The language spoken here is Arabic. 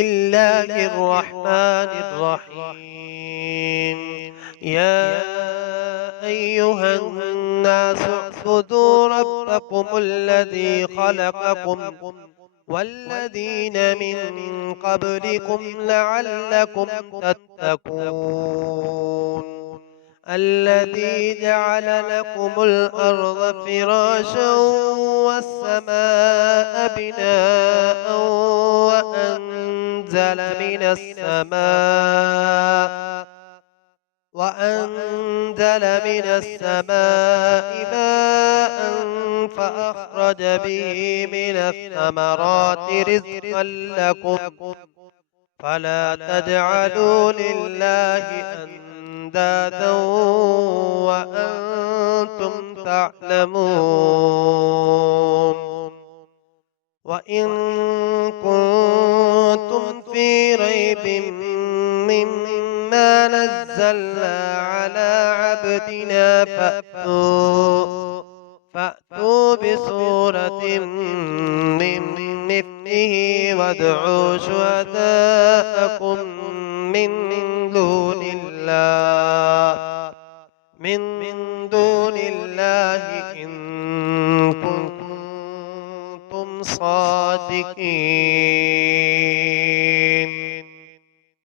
الله الرحمن الرحيم. يا أيها الناس اعبدوا ربكم الذي خلقكم والذين من قبلكم لعلكم تتقون. الذي جعل لكم الأرض فراشا والسماء بناء وأنزل من السماء ماء فأخرج به من الثمرات رزقا لكم فلا تجعلوا لله أندادا وأنتم تعلمون. وإن كنتم في ريب مما نزلنا على عبدنا فأتوا بسورة من مثله وادعوا شهداءكم من دون الله إن كنتم صادقين.